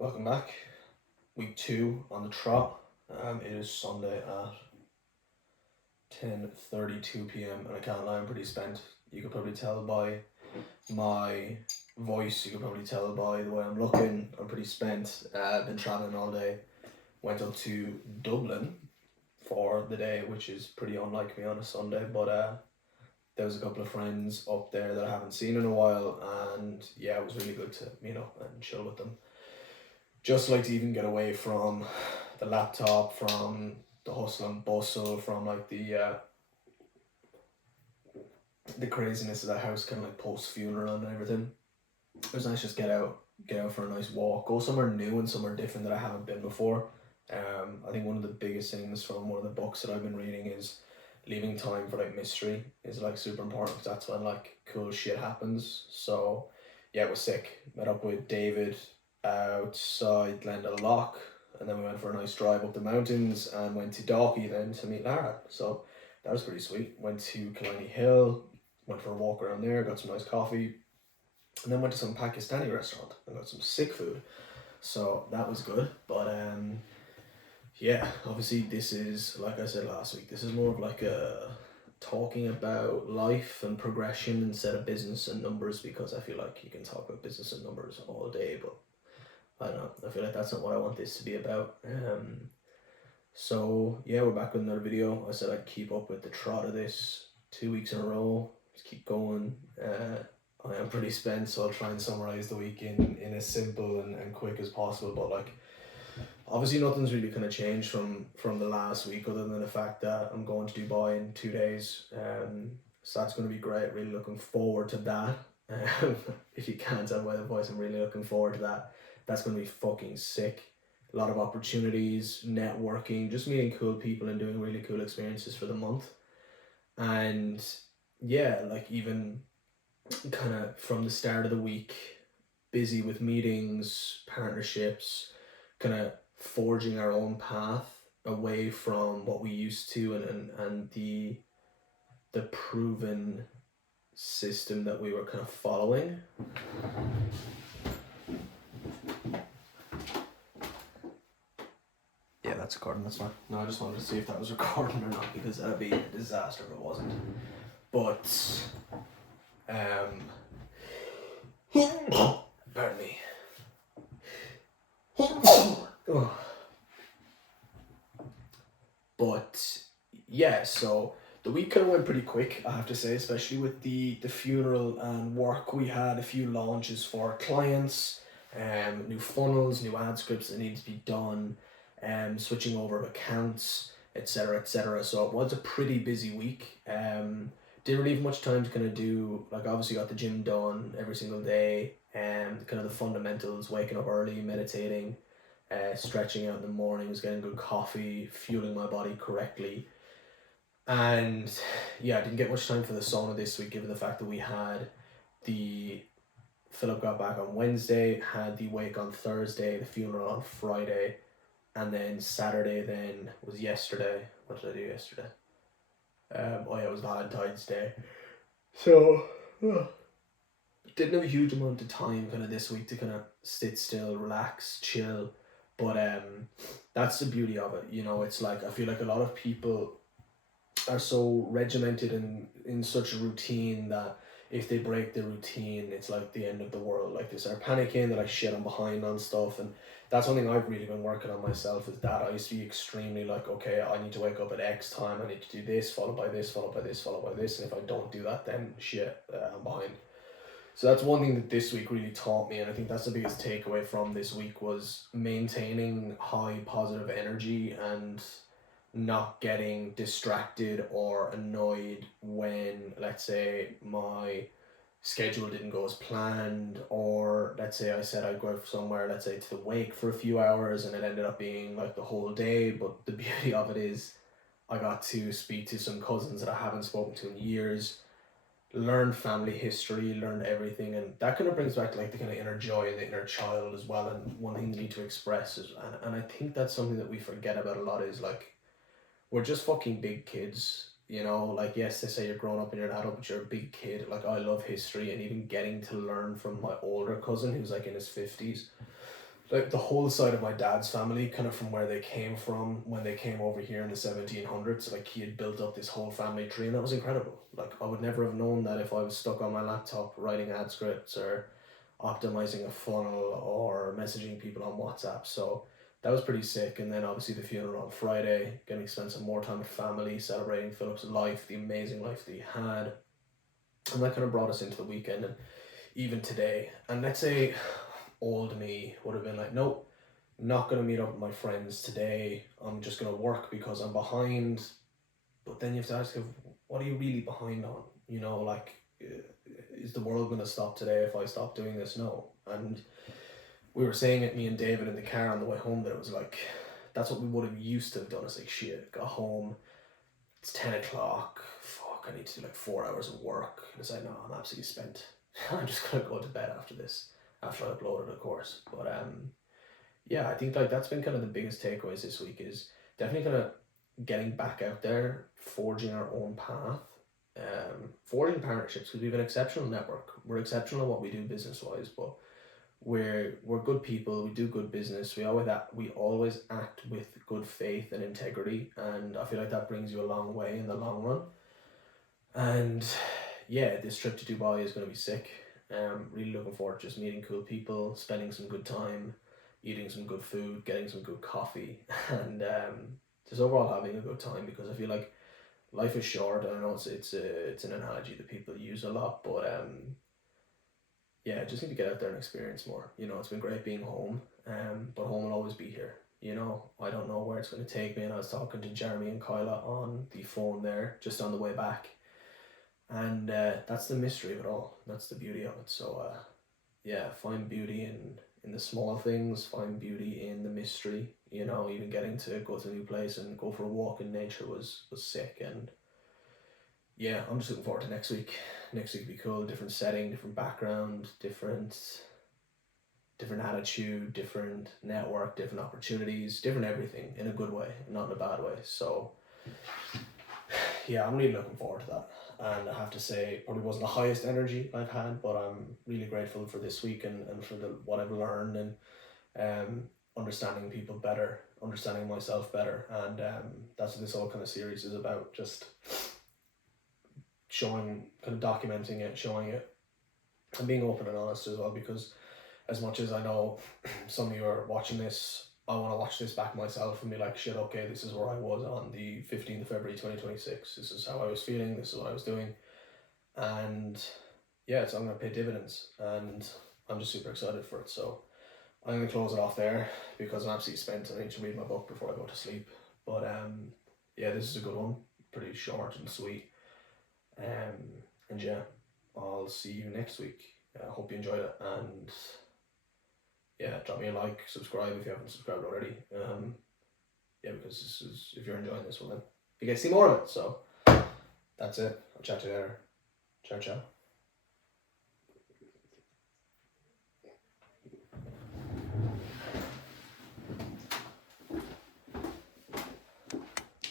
Welcome back. Week 2 on the trot. It is Sunday at 10:32 p.m. and I can't lie, I'm pretty spent. You could probably tell by my voice, you could probably tell by the way I'm looking. I'm pretty spent. Been travelling all day. Went up to Dublin for the day, which is pretty unlike me on a Sunday, but there was a couple of friends up there that I haven't seen in a while, and yeah, it was really good to meet up and chill with them. Just like to even get away from the laptop, from the hustle and bustle, from like the craziness of the house, kind of like post funeral and everything. It was nice just get out for a nice walk, go somewhere new and somewhere different that I haven't been before. I think one of the biggest things from one of the books that I've been reading is leaving time for like mystery is like super important because that's when like cool shit happens. So yeah, it was sick. Met up with David outside Glendale Lock, and then we went for a nice drive up the mountains and went to Daithi then to meet Lara. So that was pretty sweet. Went to Killiney Hill, went for a walk around there, got some nice coffee, and then went to some Pakistani restaurant and got some sick food. So that was good. But yeah, obviously this is, like I said last week, this is more of like a talking about life and progression instead of business and numbers, because I feel like you can talk about business and numbers all day, but I don't know, I feel like that's not what I want this to be about. So yeah, we're back with another video. I said I'd keep up with the trot of this 2 weeks in a row, just keep going. I am pretty spent, so I'll try and summarize the week in as simple and quick as possible, but like obviously nothing's really kind of changed from the last week other than the fact that I'm going to Dubai in 2 days. So that's going to be great. Really looking forward to that. If you can't tell by the voice, I'm really looking forward to that. That's going to be fucking sick. A lot of opportunities, networking, just meeting cool people and doing really cool experiences for the month. And yeah, like even kind of from the start of the week, busy with meetings, partnerships, kind of forging our own path away from what we used to and the proven system that we were kind of following. Yeah, that's recording, that's fine. No, I just wanted to see if that was recording or not, because that'd be a disaster if it wasn't. But pardon me. But yeah, so the week kind of went pretty quick, I have to say, especially with the funeral and work. We had a few launches for clients, new funnels, new ad scripts that needed to be done, switching over of accounts, etc., etc. So it was a pretty busy week. Didn't really have much time to kind of do, like, obviously got the gym done every single day, and kind of the fundamentals, waking up early, meditating, stretching out in the mornings, getting good coffee, fueling my body correctly. And yeah, I didn't get much time for the sauna this week, given the fact that we had the Philip got back on Wednesday, had the wake on Thursday, the funeral on Friday, and then Saturday then was yesterday. What did I do yesterday? Oh yeah, it was Valentine's Day. So didn't have a huge amount of time kind of this week to kind of sit still, relax, chill. But that's the beauty of it. You know, it's like I feel like a lot of people are so regimented and in such a routine that if they break the routine, it's like the end of the world. Like they start panicking, they're like shit, I'm behind on stuff. And that's one thing I've really been working on myself, is that I used to be extremely like, okay, I need to wake up at X time, I need to do this, followed by this, followed by this, followed by this. And if I don't do that, then shit, I'm behind. So that's one thing that this week really taught me, and I think that's the biggest takeaway from this week, was maintaining high positive energy and not getting distracted or annoyed when, let's say, my schedule didn't go as planned, or let's say I said I'd go out somewhere, let's say to the wake for a few hours, and it ended up being like the whole day. But the beauty of it is I got to speak to some cousins that I haven't spoken to in years, learned family history, learned everything, and that kind of brings back like the kind of inner joy and the inner child as well. And one thing you need to express is, and I think that's something that we forget about a lot, is like, we're just fucking big kids, you know. Like, yes, they say you're grown up and you're an adult, but you're a big kid. Like, I love history, and even getting to learn from my older cousin who's like in his 50s, like the whole side of my dad's family, kind of from where they came from when they came over here in the 1700s. Like he had built up this whole family tree, and that was incredible. Like I would never have known that if I was stuck on my laptop writing ad scripts or optimizing a funnel or messaging people on WhatsApp. So that was pretty sick. And then obviously the funeral on Friday, getting to spend some more time with family, celebrating Philip's life, the amazing life that he had. And that kind of brought us into the weekend and even today. And let's say old me would have been like, nope, not going to meet up with my friends today. I'm just going to work because I'm behind. But then you have to ask, what are you really behind on? You know, like, is the world going to stop today if I stop doing this? No. And we were saying it, me and David, in the car on the way home, that it was like, that's what we would have used to have done. It's like, shit, got home, it's 10 o'clock, fuck, I need to do like 4 hours of work. And it's like, no, I'm absolutely spent. I'm just going to go to bed after this, after I upload it, of course. But yeah, I think like that's been kind of the biggest takeaways this week, is definitely kind of getting back out there, forging our own path, forging partnerships, because we have an exceptional network. We're exceptional at what we do business wise, but we're good people. We do good business. We always act with good faith and integrity, and I feel like that brings you a long way in the long run. And yeah, this trip to Dubai is going to be sick. Really looking forward to just meeting cool people, spending some good time, eating some good food, getting some good coffee, and just overall having a good time, because I feel like life is short. I know it's an analogy that people use a lot, but yeah, just need to get out there and experience more. You know, it's been great being home, but home will always be here. You know, I don't know where it's going to take me. And I was talking to Jeremy and Kyla on the phone there, just on the way back. And that's the mystery of it all. That's the beauty of it. So, yeah, find beauty in the small things, find beauty in the mystery. You know, even getting to go to a new place and go for a walk in nature was sick. And yeah, I'm just looking forward to next week. Next week will be cool. Different setting, different background, different attitude, different network, different opportunities, different everything, in a good way, not in a bad way. So yeah, I'm really looking forward to that. And I have to say, probably wasn't the highest energy I've had, but I'm really grateful for this week and for what I've learned, and understanding people better, understanding myself better. And that's what this whole kind of series is about, just showing, kind of documenting it, showing it, and being open and honest as well, because as much as I know some of you are watching this, I want to watch this back myself and be like, shit, okay, this is where I was on the 15th of February 2026. This is how I was feeling, this is what I was doing. And yeah, so I'm going to pay dividends, and I'm just super excited for it. So I'm going to close it off there, because I'm absolutely spent. I need to read my book before I go to sleep. But yeah, this is a good one, pretty short and sweet. And yeah, I'll see you next week. I hope you enjoyed it, and yeah, drop me a like, subscribe if you haven't subscribed already. Yeah, because this is, if you're enjoying this one, then you get to see more of it. So that's it. I'll chat to you later. Ciao, ciao.